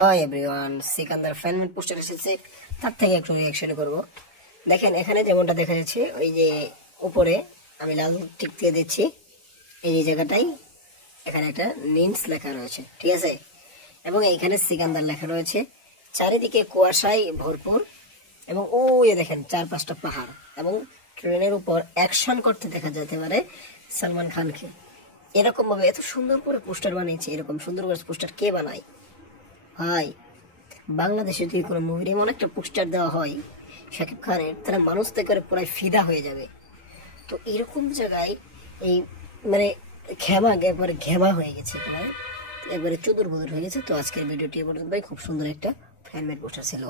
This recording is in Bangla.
Hi everyone, Sikandar fan-made poster এসেছে, তার থেকে একটু রিয়াকশন করব। দেখেন এখানে যেমনটা দেখা যাচ্ছে, ওই যে উপরে আমি লাল টিক দিয়ে দিচ্ছি, এই যে জায়গাটাই এখানে একটা নিমস লেখা রয়েছে, ঠিক আছে। এবং এইখানে সিকান্দার লেখা রয়েছে, চারিদিকে কুয়াশায় ভরপুর, এবং ওই দেখেন 4-5টা পাহাড়, এবং ট্রেনের উপর অ্যাকশন করতে দেখা যেতে পারে সালমান খানকে। এরকম ভাবে এত সুন্দর করে পোস্টার বানিয়েছে, এরকম সুন্দর করে পোস্টার কে বানায় ভাই? বাংলাদেশে যদি কোনো মুভির এমন একটা পোস্টার দেওয়া হয় শাকিব খানের, তারা মানুষ থেকে প্রায় ফিদা হয়ে যাবে। তো এরকম জায়গায় এই মানে একবারে ঘেমা হয়ে গেছে, একবারে চুদুর বুদুর হয়ে গেছে। তো আজকের ভিডিওটি এ পর্যন্ত ভাই, খুব সুন্দর একটা ফ্যানমেড পোস্টার ছিল।